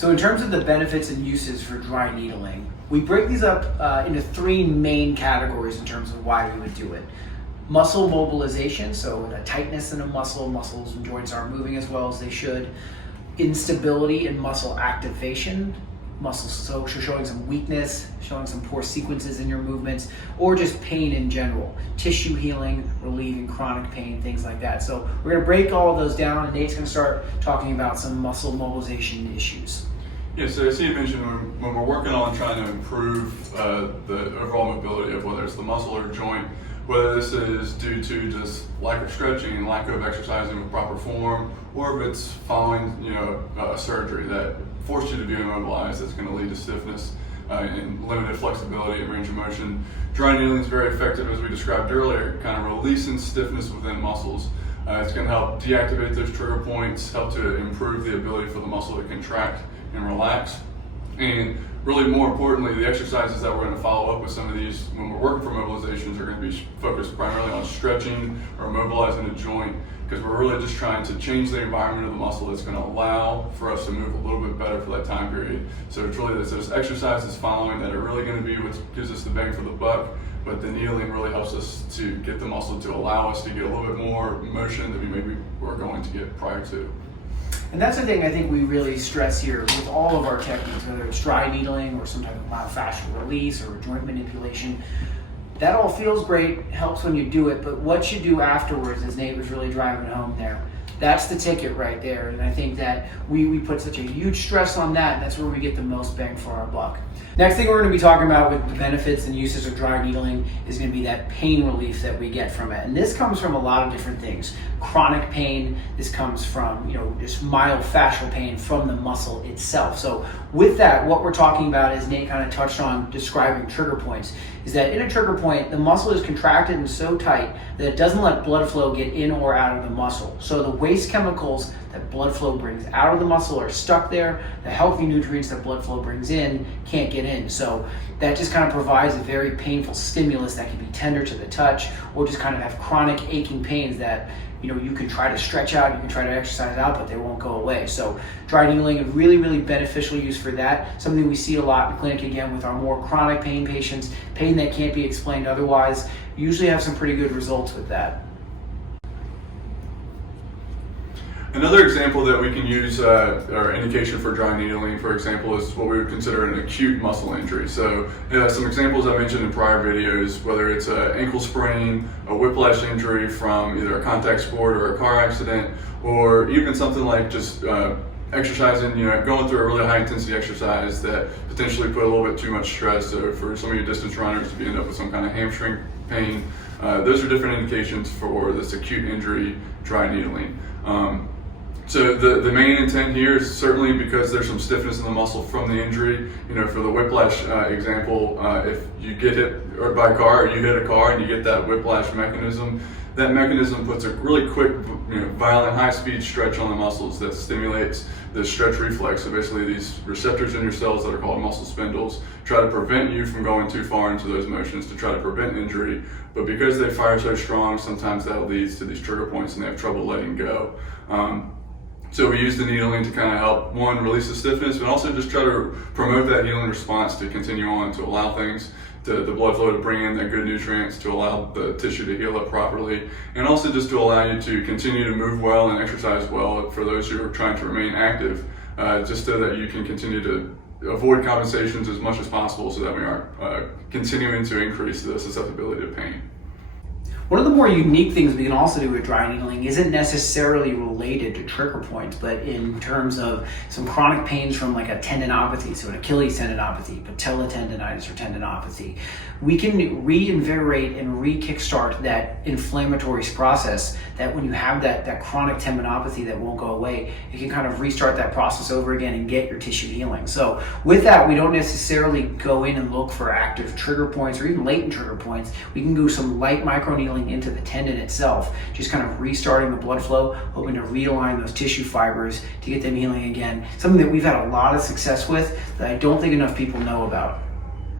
So in terms of the benefits and uses for dry needling, we break these up into three main categories in terms of why we would do it. Muscle mobilization, so the tightness in a muscle, muscles and joints aren't moving as well as they should. Instability and muscle activation, muscles so showing some weakness, showing some poor sequences in your movements, or just pain in general. Tissue healing, relieving chronic pain, things like that. So we're gonna break all of those down, and Nate's gonna start talking about some muscle mobilization issues. Yeah, so as you mentioned, when we're working on trying to improve the overall mobility of whether it's the muscle or joint, whether this is due to just lack of stretching and lack of exercising with proper form, or if it's following a surgery that forced you to be immobilized, that's going to lead to stiffness and limited flexibility and range of motion. Dry needling is very effective, as we described earlier, kind of releasing stiffness within muscles. It's going to help deactivate those trigger points, help to improve the ability for the muscle to contract and relax. And really more importantly, the exercises that we're going to follow up with some of these when we're working for mobilizations are going to be focused primarily on stretching or mobilizing the joint, because we're really just trying to change the environment of the muscle that's going to allow for us to move a little bit better for that time period. So it's really those exercises following that are really going to be what gives us the bang for the buck, but the needling really helps us to get the muscle to allow us to get a little bit more motion that we maybe were going to get prior to. And that's the thing I think we really stress here with all of our techniques, whether it's dry needling or some type of myofascial release or joint manipulation. That all feels great, helps when you do it, but what you do afterwards, as Nate was really driving home there, that's the ticket right there. And I think that we put such a huge stress on that, and that's where we get the most bang for our buck. Next thing we're going to be talking about with the benefits and uses of dry needling is going to be that pain relief that we get from it. And this comes from a lot of different things. Chronic pain, this comes from, just myofascial pain from the muscle itself. So with that, what we're talking about, as Nate kind of touched on describing trigger points, is that in a trigger point, the muscle is contracted and so tight that it doesn't let blood flow get in or out of the muscle. So the waste chemicals that blood flow brings out of the muscle are stuck there. The healthy nutrients that blood flow brings in can't get in. So that just kind of provides a very painful stimulus that can be tender to the touch, or just kind of have chronic aching pains that you can try to stretch out, you can try to exercise out, but they won't go away. So dry needling is really, really beneficial use for that. Something we see a lot in clinic, again, with our more chronic pain patients, pain that can't be explained otherwise. Usually have some pretty good results with that. Another example that we can use, or indication for dry needling, for example, is what we would consider an acute muscle injury. So some examples I mentioned in prior videos, whether it's an ankle sprain, a whiplash injury from either a contact sport or a car accident, or even something like just exercising, going through a really high intensity exercise that potentially put a little bit too much stress. So for some of your distance runners to end up with some kind of hamstring pain, those are different indications for this acute injury dry needling. So the main intent here is certainly because there's some stiffness in the muscle from the injury. For the whiplash example, if you get hit by a car, or you hit a car and you get that whiplash mechanism, that mechanism puts a really quick, violent, high-speed stretch on the muscles that stimulates the stretch reflex. So basically these receptors in your cells that are called muscle spindles try to prevent you from going too far into those motions to try to prevent injury. But because they fire so strong, sometimes that leads to these trigger points and they have trouble letting go. So we use the needling to kind of help, one, release the stiffness, but also just try to promote that healing response to continue on, to allow things, the blood flow to bring in that good nutrients, to allow the tissue to heal up properly, and also just to allow you to continue to move well and exercise well for those who are trying to remain active, just so that you can continue to avoid compensations as much as possible so that we aren't continuing to increase the susceptibility to pain. One of the more unique things we can also do with dry needling isn't necessarily related to trigger points, but in terms of some chronic pains from like a tendinopathy, so an Achilles tendinopathy, patella tendonitis or tendinopathy, we can reinvigorate and re-kickstart that inflammatory process that when you have that chronic tendinopathy that won't go away, you can kind of restart that process over again and get your tissue healing. So with that, we don't necessarily go in and look for active trigger points or even latent trigger points. We can do some light microneedling into the tendon itself, just kind of restarting the blood flow, hoping to realign those tissue fibers to get them healing again. Something that we've had a lot of success with that I don't think enough people know about.